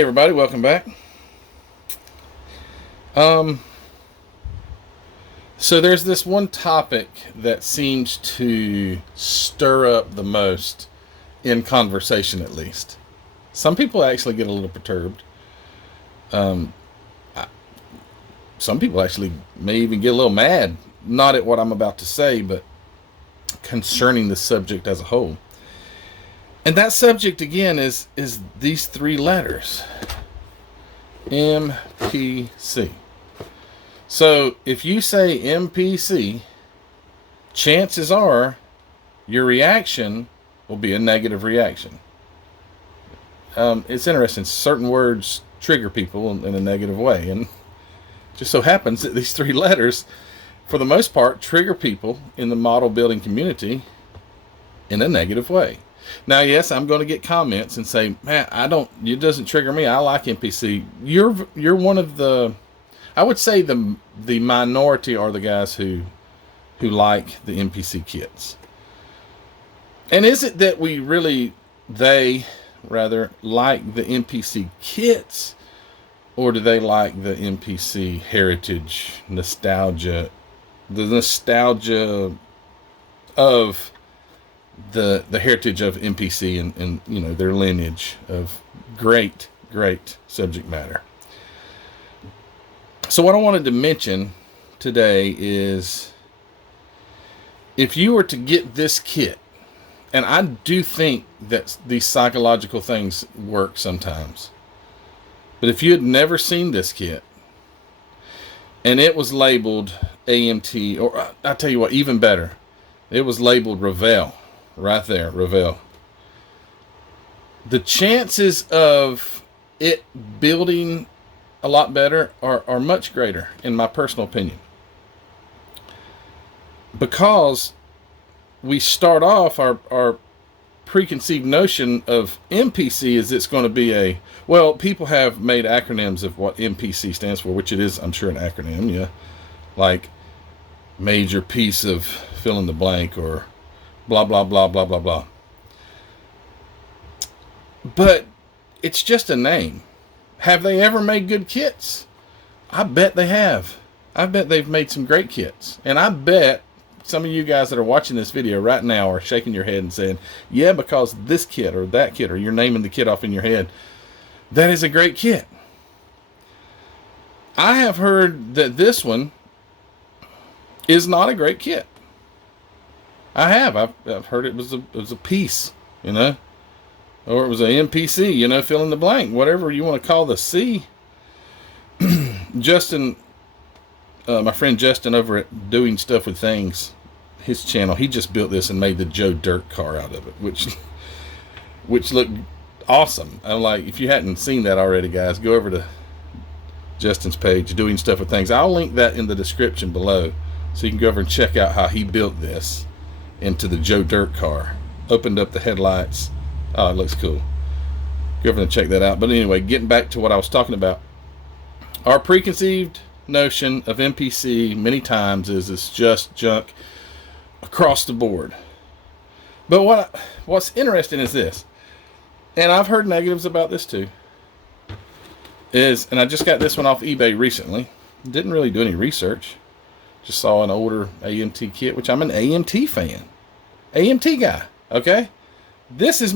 Hey everybody, welcome back. Um, so there's this one topic that seems to stir up the most in conversation, at least. Some people actually get a little perturbed. Um, I- some people actually may even get a little mad, not at what I'm about to say, but concerning the subject as a whole. And that subject again is these three letters. MPC. So if you say MPC, chances are your reaction will be a negative reaction. It's interesting. Certain words trigger people in a negative way. And just so happens that these three letters, for the most part, trigger people in the model building community in a negative way. Now, yes, I'm going to get comments and say, "Man, it doesn't trigger me. I like MPC." You're one of the, I would say the minority are the guys who like the MPC kits. And is it that they rather like the MPC kits, or do they like the MPC heritage, nostalgia, the nostalgia of the heritage of MPC and their lineage of great subject matter. So what I wanted to mention today is, if you were to get this kit, and I do think that these psychological things work sometimes, but if you had never seen this kit and it was labeled AMT, or I'll tell you what, even better, it was labeled Revell. Right there, Revell. The chances of it building a lot better are much greater, in my personal opinion. Because we start off our preconceived notion of MPC is it's going to be people have made acronyms of what MPC stands for, which it is, I'm sure, an acronym, yeah. Like major piece of fill in the blank, or blah, blah, blah, blah, blah, blah. But it's just a name. Have they ever made good kits? I bet they have. I bet they've made some great kits. And I bet some of you guys that are watching this video right now are shaking your head and saying, yeah, because this kit or that kit, or you're naming the kit off in your head. That is a great kit. I have heard that this one is not a great kit. I've heard it was a piece, or it was an MPC, fill in the blank, whatever you want to call the C. Justin, my friend Justin over at Doing Stuff with Things, his channel, he just built this and made the Joe Dirt car out of it, which looked awesome. I'm like, if you hadn't seen that already, guys, go over to Justin's page, Doing Stuff with Things. I'll link that in the description below, so you can go over and check out how he built this into the Joe Dirt car. Opened up the headlights. Oh, it looks cool. Go over and check that out. But anyway, getting back to what I was talking about. Our preconceived notion of MPC many times is it's just junk across the board. But what's interesting is this, and I've heard negatives about this too, and I just got this one off eBay recently. Didn't really do any research. Just saw an older AMT kit, which I'm an AMT fan. AMT guy, okay? This is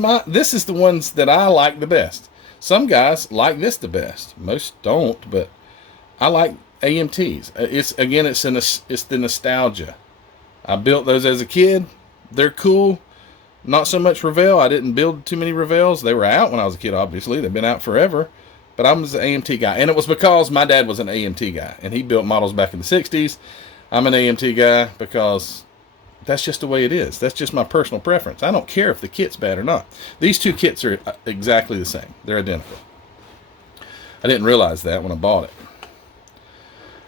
the ones that I like the best. Some guys like this the best. Most don't, but I like AMTs. It's the nostalgia. I built those as a kid. They're cool. Not so much Revell. I didn't build too many Revells. They were out when I was a kid, obviously. They've been out forever. But I was an AMT guy. And it was because my dad was an AMT guy. And he built models back in the 60s. I'm an AMT guy because that's just the way it is. That's just my personal preference. I don't care if the kit's bad or not. These two kits are exactly the same. They're identical. I didn't realize that when I bought it.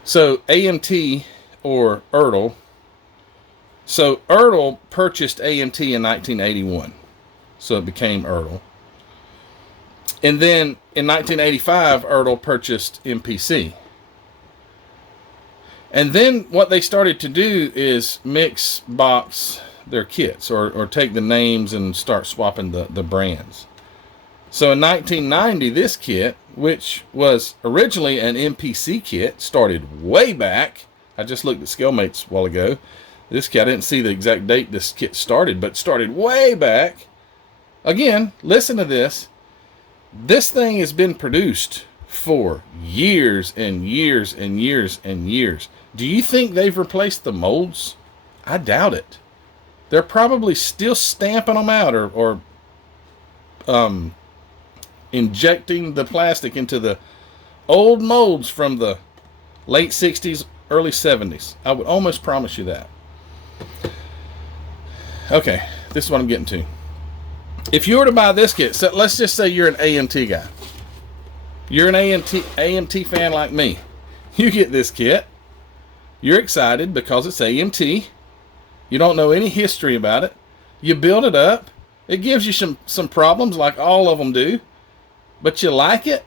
So AMT, or Ertl. So Ertl purchased AMT in 1981. So it became Ertl. And then in 1985, Ertl purchased MPC. And then what they started to do is mix box their kits, or take the names and start swapping the brands. So in 1990, this kit, which was originally an MPC kit, started way back. I just looked at ScaleMates a while ago. This kit, I didn't see the exact date this kit started, but it started way back. Again, listen to this. This thing has been produced for years and years and years and years. Do you think they've replaced the molds? I doubt it. They're probably still stamping them out or injecting the plastic into the old molds from the late 60s, early 70s. I would almost promise you that. Okay, this is what I'm getting to. If you were to buy this kit, so let's just say you're an AMT guy. You're an AMT fan like me. You get this kit. You're excited because it's AMT. You don't know any history about it. You build it up. It gives you some problems like all of them do. But you like it.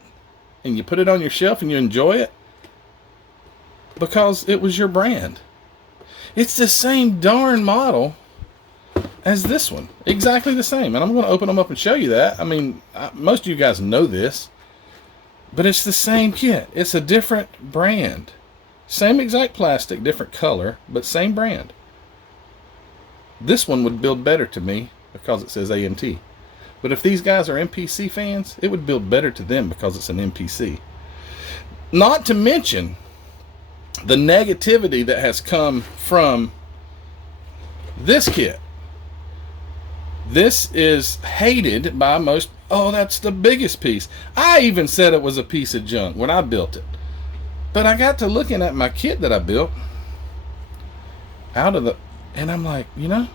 And you put it on your shelf and you enjoy it. Because it was your brand. It's the same darn model as this one. Exactly the same. And I'm going to open them up and show you that. I mean, most of you guys know this. But it's the same kit. It's a different brand. Same exact plastic, different color, but same brand. This one would build better to me because it says AMT. But if these guys are MPC fans, it would build better to them because it's an MPC. Not to mention the negativity that has come from this kit. This is hated by most. Oh, that's the biggest piece. I even said it was a piece of junk when I built it. But I got to looking at my kit that I built and I'm like, you know,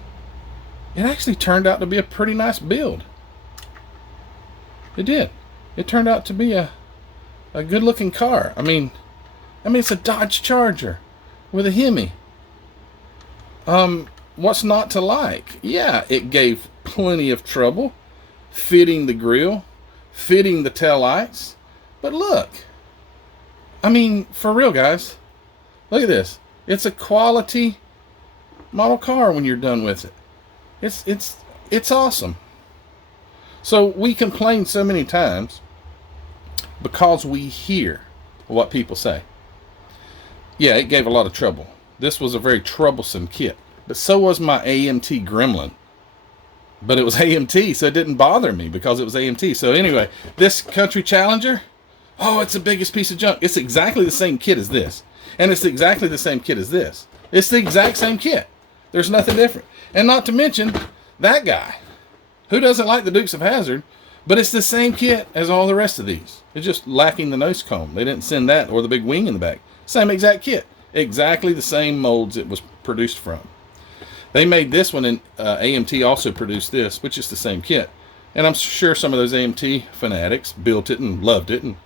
it actually turned out to be a pretty nice build. It did. It turned out to be a good looking car. I mean, it's a Dodge Charger with a Hemi. What's not to like? Yeah, it gave plenty of trouble fitting the grill, fitting the taillights. But look, I mean, for real, guys, look at this. It's a quality model car when you're done with it. It's awesome. So we complain so many times because we hear what people say. Yeah, it gave a lot of trouble. This was a very troublesome kit. But so was my AMT Gremlin. But it was AMT, so it didn't bother me because it was AMT. So anyway, this Country Challenger, oh, it's the biggest piece of junk. It's exactly the same kit as this. And it's exactly the same kit as this. It's the exact same kit. There's nothing different. And not to mention that guy. Who doesn't like the Dukes of Hazzard? But it's the same kit as all the rest of these. It's just lacking the nose cone. They didn't send that or the big wing in the back. Same exact kit. Exactly the same molds it was produced from. They made this one, and AMT also produced this, which is the same kit. And I'm sure some of those AMT fanatics built it and loved it. And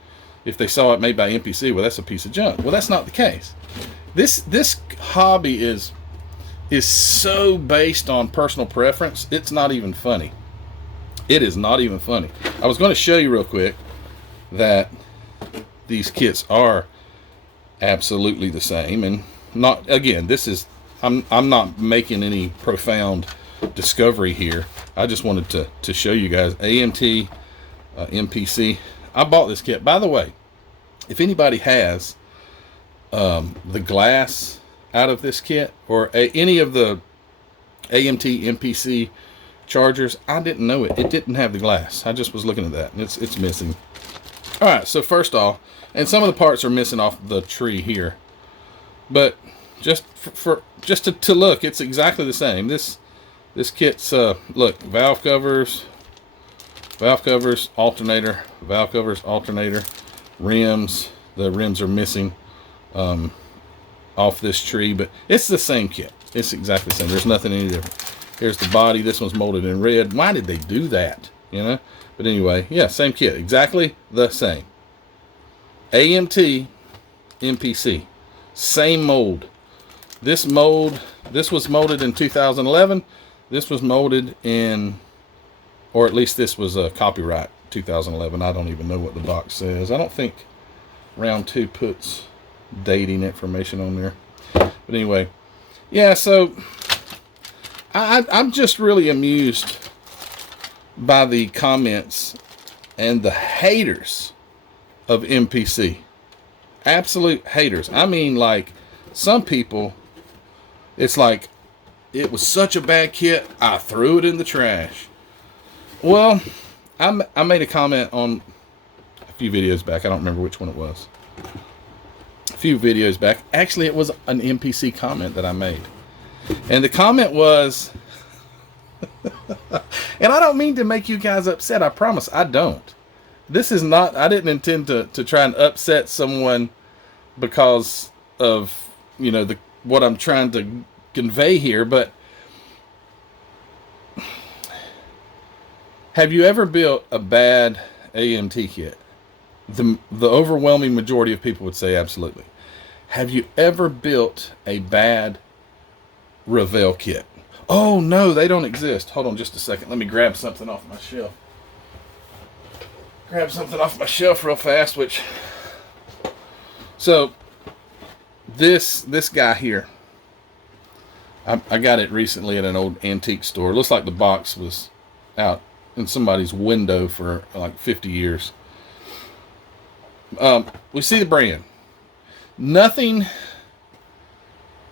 if they saw it made by MPC, well, that's a piece of junk. Well, that's not the case. This hobby is so based on personal preference, it's not even funny. It is not even funny. I was going to show you real quick that these kits are absolutely the same. And not, again, this is... I'm not making any profound discovery here. I just wanted to show you guys AMT, MPC. I bought this kit. By the way, if anybody has the glass out of this kit or any of the AMT, MPC chargers, I didn't know it. It didn't have the glass. I just was looking at that, and it's missing. All right, so first off, and some of the parts are missing off the tree here, but just to look, it's exactly the same. This kit's look, valve covers, alternator, valve covers, alternator, rims. The rims are missing off this tree, but it's the same kit. It's exactly the same. There's nothing any different. Here's the body. This one's molded in red. Why did they do that? You know. But anyway, yeah, same kit, exactly the same. AMT, MPC, same mold. This was molded in 2011. This was molded in, or at least this was a copyright 2011. I don't even know what the box says. I don't think Round 2 puts dating information on there. But anyway, yeah, so I'm just really amused by the comments and the haters of MPC. Absolute haters. I mean, like, some people, it's like, it was such a bad kit, I threw it in the trash. Well, I made a comment on a few videos back. I don't remember which one it was. A few videos back. Actually, it was an MPC comment that I made. And the comment was, and I don't mean to make you guys upset. I promise I don't. This is not, I didn't intend to try and upset someone because of, you know, what I'm trying to convey here, but have you ever built a bad AMT kit? The overwhelming majority of people would say absolutely. Have you ever built a bad Revell kit? Oh no, they don't exist. Hold on just a second. Let me grab something off my shelf. Grab something off my shelf real fast, so this guy here, I got it recently at an old antique store. It looks like the box was out in somebody's window for like 50 years. We see the brand. Nothing,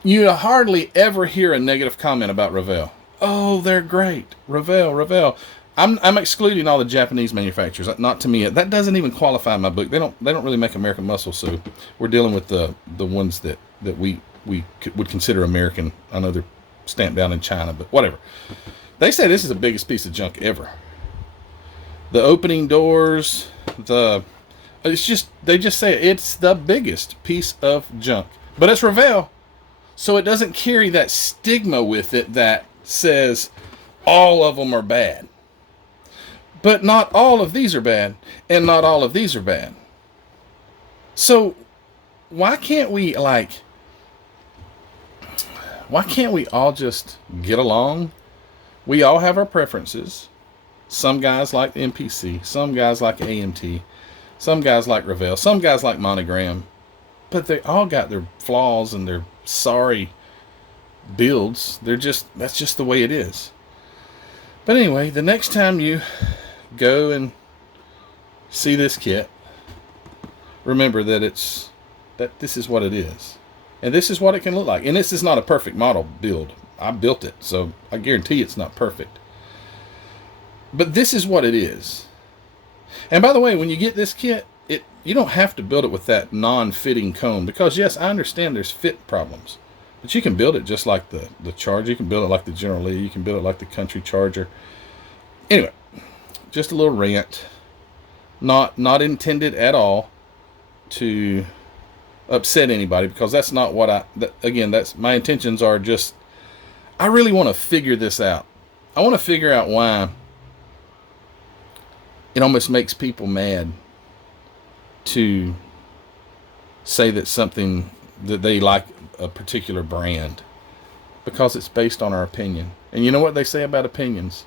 you hardly ever hear a negative comment about Revell. Oh, they're great. Revell. I'm excluding all the Japanese manufacturers. Not to me. That doesn't even qualify in my book. They don't really make American muscle, so we're dealing with the ones that we would consider American. I know they're stamped down in China, but whatever. They say this is the biggest piece of junk ever. The opening doors, they just say it's the biggest piece of junk. But it's Revell, so it doesn't carry that stigma with it that says all of them are bad. But not all of these are bad, and not all of these are bad. So why can't we all just get along? We all have our preferences. Some guys like the MPC, some guys like AMT, some guys like Revell, some guys like Monogram, but they all got their flaws and their sorry builds. That's just the way it is. But anyway, the next time you go and see this kit, remember that this is what it is, and this is what it can look like. And this is not a perfect model build. I built it, so I guarantee it's not perfect. But this is what it is. And by the way, when you get this kit, you don't have to build it with that non-fitting cone, because yes, I understand there's fit problems, but you can build it just like the Charger. You can build it like the General Lee. You can build it like the Country Charger. Anyway, just a little rant, not intended at all to upset anybody, because that's not what that's my intentions are. Just, I really want to figure this out. I want to figure out why it almost makes people mad to say that something, that they like a particular brand, because it's based on our opinion. And you know what they say about opinions?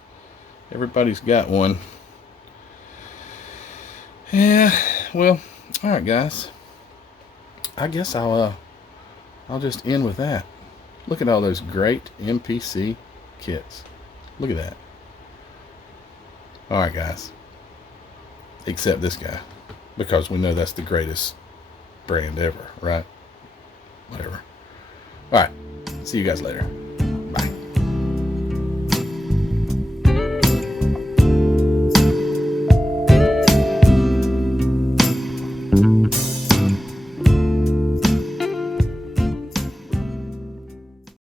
Everybody's got one. Yeah, well, all right, guys. I guess I'll just end with that. Look at all those great MPC kits. Look at that. All right, guys. Except this guy, because we know that's the greatest brand ever, right? Whatever. All right. See you guys later.